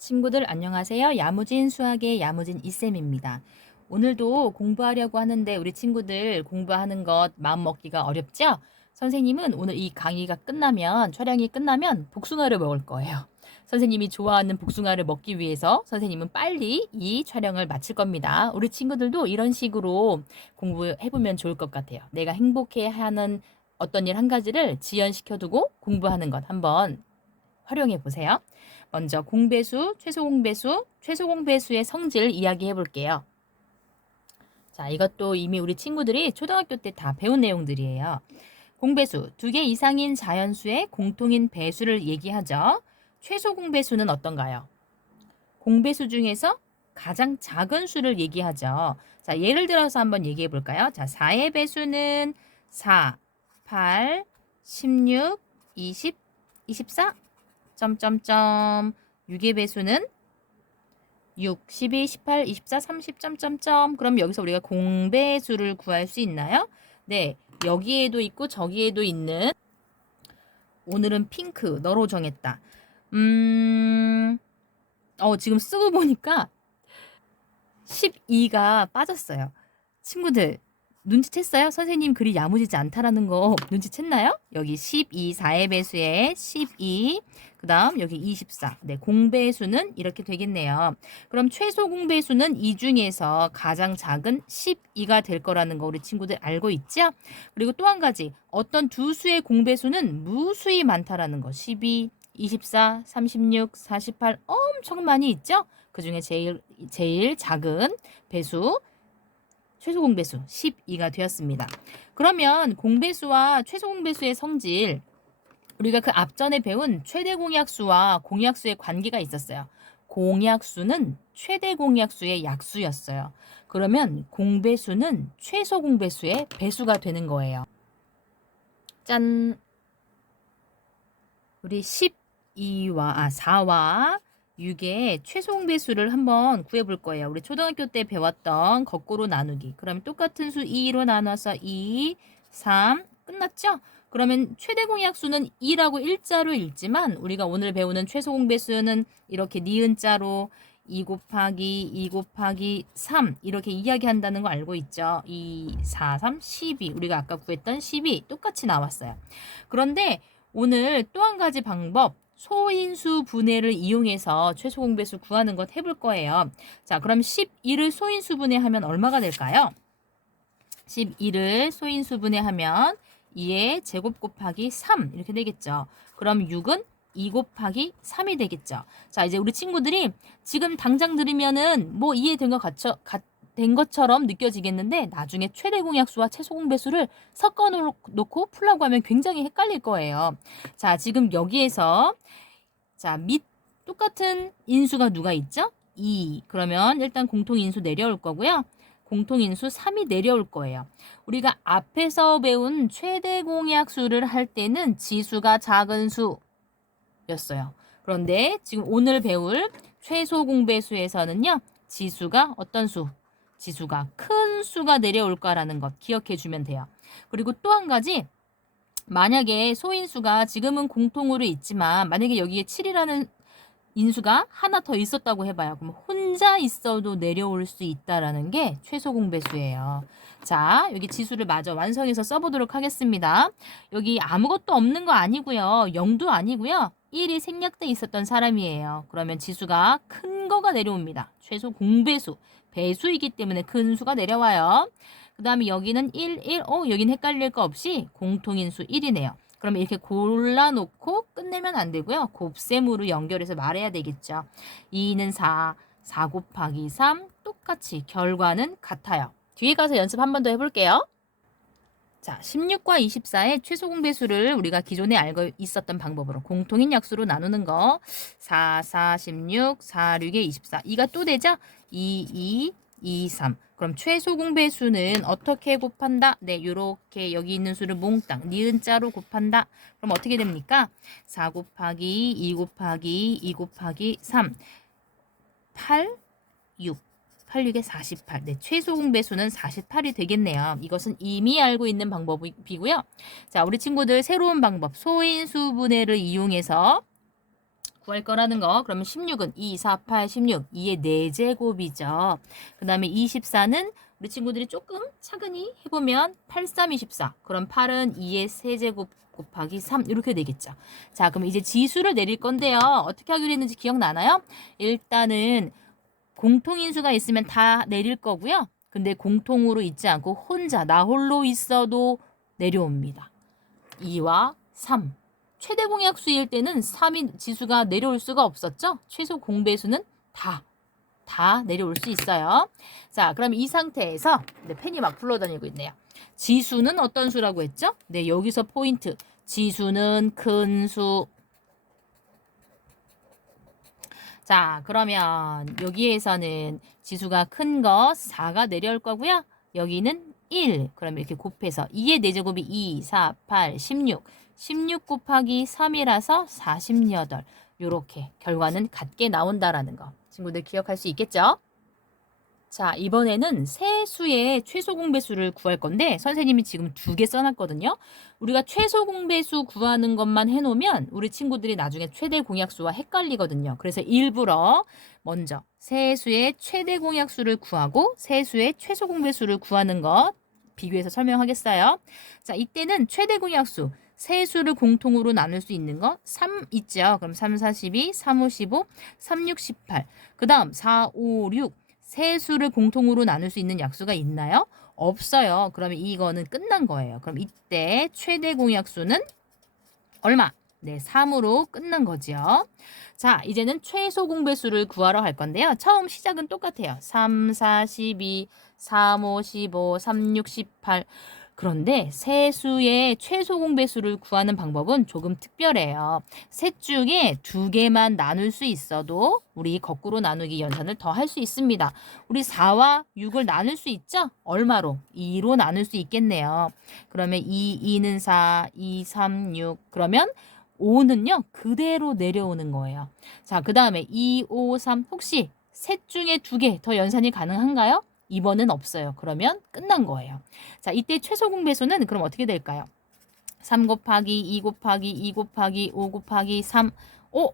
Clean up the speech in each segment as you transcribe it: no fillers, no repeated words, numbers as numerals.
친구들 안녕하세요. 야무진 수학의 야무진 이쌤입니다. 오늘도 공부하려고 하는데 우리 친구들 공부하는 것 마음 먹기가 어렵죠? 선생님은 오늘 이 강의가 끝나면 촬영이 끝나면 복숭아를 먹을 거예요. 선생님이 좋아하는 복숭아를 먹기 위해서 선생님은 빨리 이 촬영을 마칠 겁니다. 우리 친구들도 이런 식으로 공부해보면 좋을 것 같아요. 내가 행복해하는 어떤 일 한 가지를 지연시켜두고 공부하는 것 한번 활용해 보세요. 먼저 공배수, 최소공배수, 최소공배수의 성질 이야기해 볼게요. 자, 이것도 이미 우리 친구들이 초등학교 때 다 배운 내용들이에요. 공배수, 2개 이상인 자연수의 공통인 배수를 얘기하죠. 최소공배수는 어떤가요? 공배수 중에서 가장 작은 수를 얘기하죠. 자, 예를 들어서 한번 얘기해 볼까요? 자, 4의 배수는 4, 8, 16, 20, 24, 점점점 6의 배수는 6, 12, 18, 24, 30, 점점점. 그럼 여기서 우리가 공배수를 구할 수 있나요? 네, 여기에도 있고 저기에도 있는 오늘은 핑크 너로 정했다. 지금 쓰고 보니까 12가 빠졌어요. 친구들 눈치챘어요? 선생님 글이 야무지지 않다라는 거 눈치챘나요? 여기 12, 4의 배수에 12, 그 다음 여기 24. 네, 공배수는 이렇게 되겠네요. 그럼 최소 공배수는 이 중에서 가장 작은 12가 될 거라는 거 우리 친구들 알고 있죠? 그리고 또 한 가지, 어떤 두 수의 공배수는 무수히 많다라는 거. 12, 24, 36, 48 엄청 많이 있죠? 그 중에 제일 작은 배수 최소 공배수 12가 되었습니다. 그러면 공배수와 최소 공배수의 성질, 우리가 그 앞전에 배운 최대 공약수와 공약수의 관계가 있었어요. 공약수는 최대 공약수의 약수였어요. 그러면 공배수는 최소 공배수의 배수가 되는 거예요. 짠! 우리 4와 6의 최소 공배수를 한번 구해볼 거예요. 우리 초등학교 때 배웠던 거꾸로 나누기. 그러면 똑같은 수 2로 나눠서 2, 3 끝났죠? 그러면 최대 공약수는 2라고 일자로 읽지만 우리가 오늘 배우는 최소 공배수는 이렇게 니은자로 2 곱하기 3 이렇게 이야기한다는 거 알고 있죠? 2, 4, 3, 12 우리가 아까 구했던 12 똑같이 나왔어요. 그런데 오늘 또 한 가지 방법 소인수 분해를 이용해서 최소 공배수 구하는 것 해볼 거예요. 자, 그럼 11을 소인수 분해하면 얼마가 될까요? 11을 소인수 분해하면 2의 제곱 곱하기 3 이렇게 되겠죠. 그럼 6은 2 곱하기 3이 되겠죠. 자, 이제 우리 친구들이 지금 당장 들으면은 뭐 이해된 된 것처럼 느껴지겠는데 나중에 최대 공약수와 최소 공배수를 섞어 놓고 풀라고 하면 굉장히 헷갈릴 거예요. 자, 지금 여기에서 똑같은 인수가 누가 있죠? 2. 그러면 일단 공통인수 내려올 거고요. 공통인수 3이 내려올 거예요. 우리가 앞에서 배운 최대 공약수를 할 때는 지수가 작은 수였어요. 그런데 지금 오늘 배울 최소 공배수에서는요. 지수가 어떤 수? 지수가 큰 수가 내려올 거라는 것 기억해 주면 돼요. 그리고 또 한 가지 만약에 소인수가 지금은 공통으로 있지만 만약에 여기에 7이라는 인수가 하나 더 있었다고 해봐요. 그럼 혼자 있어도 내려올 수 있다라는 게 최소 공배수예요. 자, 여기 지수를 마저 완성해서 써보도록 하겠습니다. 여기 아무것도 없는 거 아니고요. 0도 아니고요. 1이 생략돼 있었던 사람이에요. 그러면 지수가 큰 거가 내려옵니다. 최소 공배수, 배수이기 때문에 큰 수가 내려와요. 그 다음에 여기는 1, 여긴 헷갈릴 거 없이 공통인수 1이네요. 그러면 이렇게 골라놓고 끝내면 안 되고요. 곱셈으로 연결해서 말해야 되겠죠. 2는 4, 4 곱하기 3 똑같이 결과는 같아요. 뒤에 가서 연습 한 번 더 해볼게요. 자, 16과 24의 최소 공배수를 우리가 기존에 알고 있었던 방법으로 공통인 약수로 나누는 거 4, 4, 16, 4, 6에 24 2가 또 되죠? 2, 2, 2, 3 그럼 최소 공배수는 어떻게 곱한다? 네, 요렇게 여기 있는 수를 몽땅 니은자로 곱한다. 그럼 어떻게 됩니까? 4 곱하기 2 곱하기 2 곱하기 3 8, 6 8, 6에 48. 네, 최소 공배수는 48이 되겠네요. 이것은 이미 알고 있는 방법이고요. 자, 우리 친구들 새로운 방법 소인수 분해를 이용해서 구할 거라는 거. 그러면 16은 2, 4, 8, 16. 2의 4제곱이죠. 그 다음에 24는 우리 친구들이 조금 차근히 해보면 8, 3, 24. 그럼 8은 2의 세제곱 곱하기 3 이렇게 되겠죠. 자, 그럼 이제 지수를 내릴 건데요. 어떻게 하기로 했는지 기억나나요? 일단은 공통인수가 있으면 다 내릴 거고요. 근데 공통으로 있지 않고 혼자 나 홀로 있어도 내려옵니다. 2와 3. 최대 공약수일 때는 3인 지수가 내려올 수가 없었죠. 최소 공배수는 다 내려올 수 있어요. 자, 그럼 이 상태에서 펜이 막 굴러다니고 있네요. 지수는 어떤 수라고 했죠? 네, 여기서 포인트. 지수는 큰 수. 자, 그러면 여기에서는 지수가 큰 거 4가 내려올 거고요. 여기는 1. 그럼 이렇게 곱해서 2의 4제곱이 2, 4, 8, 16. 16 곱하기 3이라서 48. 요렇게 결과는 같게 나온다라는 거. 친구들 기억할 수 있겠죠? 자, 이번에는 세 수의 최소 공배수를 구할 건데 선생님이 지금 2개 써놨거든요. 우리가 최소 공배수 구하는 것만 해놓으면 우리 친구들이 나중에 최대 공약수와 헷갈리거든요. 그래서 일부러 먼저 세 수의 최대 공약수를 구하고 세 수의 최소 공배수를 구하는 것 비교해서 설명하겠어요. 자, 이때는 최대 공약수 세 수를 공통으로 나눌 수 있는 거 3 있죠. 그럼 3, 4, 12, 3, 5, 15, 3, 6, 18. 그 다음 4, 5, 6. 세 수를 공통으로 나눌 수 있는 약수가 있나요? 없어요. 그러면 이거는 끝난 거예요. 그럼 이때 최대 공약수는 얼마? 네, 3으로 끝난 거죠. 자, 이제는 최소 공배수를 구하러 갈 건데요. 처음 시작은 똑같아요. 3, 4, 12, 3, 5, 15, 3, 6, 18. 그런데 세 수의 최소 공배수를 구하는 방법은 조금 특별해요. 셋 중에 2개만 나눌 수 있어도 우리 거꾸로 나누기 연산을 더 할 수 있습니다. 우리 4와 6을 나눌 수 있죠? 얼마로? 2로 나눌 수 있겠네요. 그러면 2는 4, 2, 3, 6. 그러면 5는요, 그대로 내려오는 거예요. 자, 그 다음에 2, 5, 3. 혹시 셋 중에 2개 더 연산이 가능한가요? 2번은 없어요. 그러면 끝난 거예요. 자, 이때 최소 공배수는 그럼 어떻게 될까요? 3 곱하기 2 곱하기 2 곱하기 5 곱하기 3.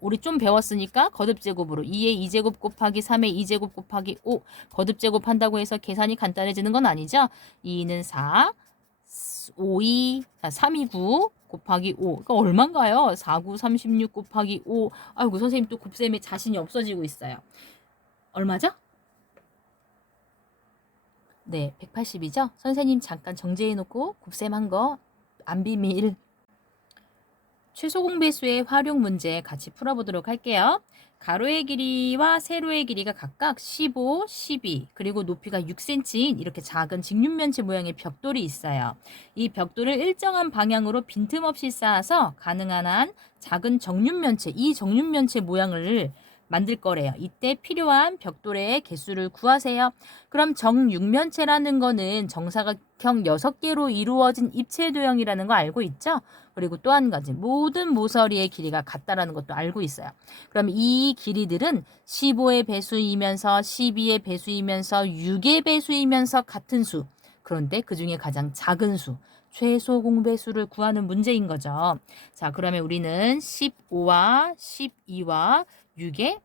우리 좀 배웠으니까 거듭제곱으로 2의 2제곱 곱하기 3의 2제곱 곱하기 5. 거듭제곱 한다고 해서 계산이 간단해지는 건 아니죠? 2는 4, 3이 9 곱하기 5. 그러니까 얼마인가요? 4, 9, 36 곱하기 5. 아이고, 선생님 또 곱셈에 자신이 없어지고 있어요. 얼마죠? 네, 180이죠? 선생님 잠깐 정지해놓고 곱셈한 거 안 비밀. 최소 공배수의 활용 문제 같이 풀어보도록 할게요. 가로의 길이와 세로의 길이가 각각 15, 12, 그리고 높이가 6cm인 이렇게 작은 직육면체 모양의 벽돌이 있어요. 이 벽돌을 일정한 방향으로 빈틈없이 쌓아서 가능한 한 작은 정육면체, 이 정육면체 모양을 만들 거래요. 이때 필요한 벽돌의 개수를 구하세요. 그럼 정육면체라는 거는 정사각형 6개로 이루어진 입체 도형이라는 거 알고 있죠? 그리고 또 한 가지 모든 모서리의 길이가 같다라는 것도 알고 있어요. 그럼 이 길이들은 15의 배수이면서 12의 배수이면서 6의 배수이면서 같은 수. 그런데 그중에 가장 작은 수. 최소 공배수를 구하는 문제인 거죠. 자, 그러면 우리는 15와 12와 6에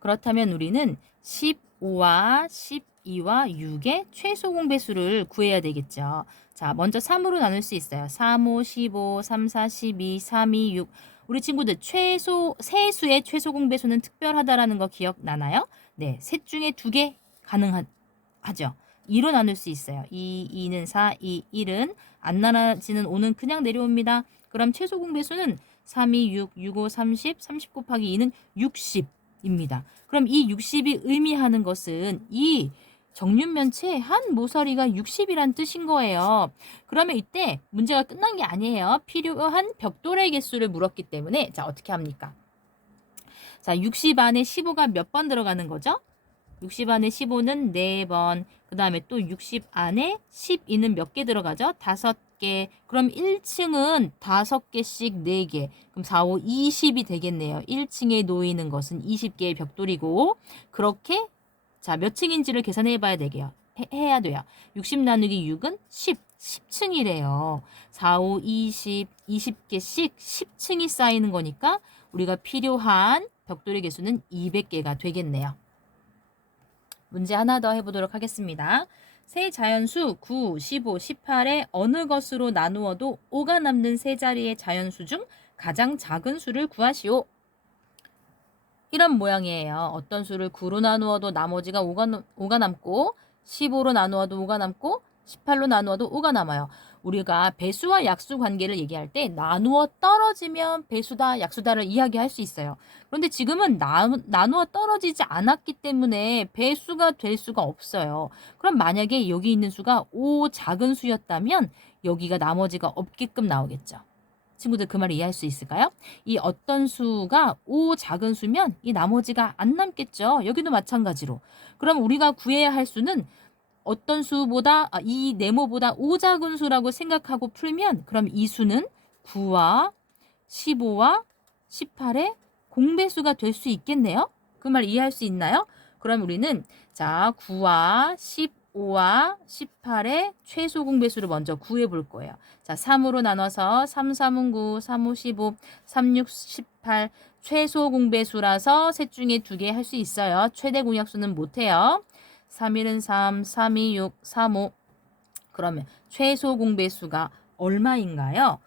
그렇다면 우리는 15와 12와 6의 최소 공배수를 구해야 되겠죠. 자, 먼저 3으로 나눌 수 있어요. 3, 5, 15, 3, 4, 12, 3, 2, 6. 우리 친구들 세수의 최소 공배수는 특별하다라는 거 기억나나요? 네, 셋 중에 2개 가능하죠. 2로 나눌 수 있어요. 2는 4, 1은 안 나눠지는 5는 그냥 내려옵니다. 그럼 최소 공배수는 3, 2, 6, 6, 5, 30, 30 곱하기 2는 60입니다. 그럼 이 60이 의미하는 것은 이 정육면체 한 모서리가 60이란 뜻인 거예요. 그러면 이때 문제가 끝난 게 아니에요. 필요한 벽돌의 개수를 물었기 때문에 자, 어떻게 합니까? 자, 60 안에 15가 몇 번 들어가는 거죠? 60 안에 15는 4번. 그 다음에 또 60 안에 12는 몇 개 들어가죠? 5개. 그럼 1층은 5개씩 4개. 그럼 4, 5, 20이 되겠네요. 1층에 놓이는 것은 20개의 벽돌이고 그렇게 자, 몇 층인지를 계산해 봐야 되게요. 해야 돼요. 60 나누기 6은 10. 10층이래요. 4, 5, 20, 20개씩 10층이 쌓이는 거니까 우리가 필요한 벽돌의 개수는 200개가 되겠네요. 문제 하나 더 해보도록 하겠습니다. 세 자연수 9, 15, 18의 어느 것으로 나누어도 5가 남는 세 자리의 자연수 중 가장 작은 수를 구하시오. 이런 모양이에요. 어떤 수를 9로 나누어도 나머지가 5가 남고 15로 나누어도 5가 남고 18로 나누어도 5가 남아요. 우리가 배수와 약수 관계를 얘기할 때 나누어 떨어지면 배수다, 약수다를 이야기할 수 있어요. 그런데 지금은 나누어 떨어지지 않았기 때문에 배수가 될 수가 없어요. 그럼 만약에 여기 있는 수가 5 작은 수였다면 여기가 나머지가 없게끔 나오겠죠. 친구들 그 말을 이해할 수 있을까요? 이 어떤 수가 5 작은 수면 이 나머지가 안 남겠죠. 여기도 마찬가지로. 그럼 우리가 구해야 할 수는 어떤 수보다 이 네모보다 5 작은 수라고 생각하고 풀면 그럼 이 수는 9와 15와 18의 공배수가 될 수 있겠네요. 그 말 이해할 수 있나요? 그럼 우리는 자 9와 15와 18의 최소 공배수를 먼저 구해 볼 거예요. 자 3으로 나눠서 3, 3은 9, 3, 5, 15, 3, 6, 18 최소 공배수라서 셋 중에 2개 할 수 있어요. 최대 공약수는 못해요. 3, 1은 3, 3, 2, 6, 3, 5 그러면 최소 공배수가 얼마인가요?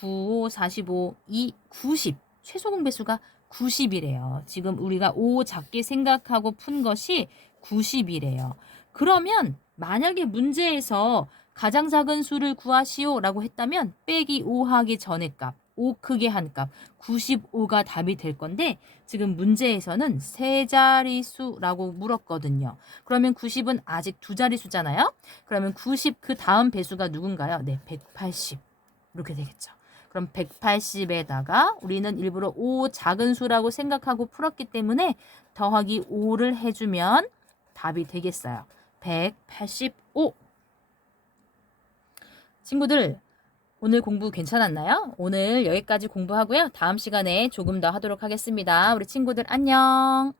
9, 5, 45, 2, 90 최소 공배수가 90이래요. 지금 우리가 5 작게 생각하고 푼 것이 90이래요. 그러면 만약에 문제에서 가장 작은 수를 구하시오 라고 했다면 빼기 5 하기 전의 값 5 크게 한 값 95가 답이 될 건데 지금 문제에서는 세 자리수라고 물었거든요. 그러면 90은 아직 두 자리수잖아요. 그러면 90 그 다음 배수가 누군가요? 네, 180 이렇게 되겠죠. 그럼 180에다가 우리는 일부러 5 작은 수라고 생각하고 풀었기 때문에 더하기 5를 해주면 답이 되겠어요. 185 친구들 오늘 공부 괜찮았나요? 오늘 여기까지 공부하고요. 다음 시간에 조금 더 하도록 하겠습니다. 우리 친구들 안녕.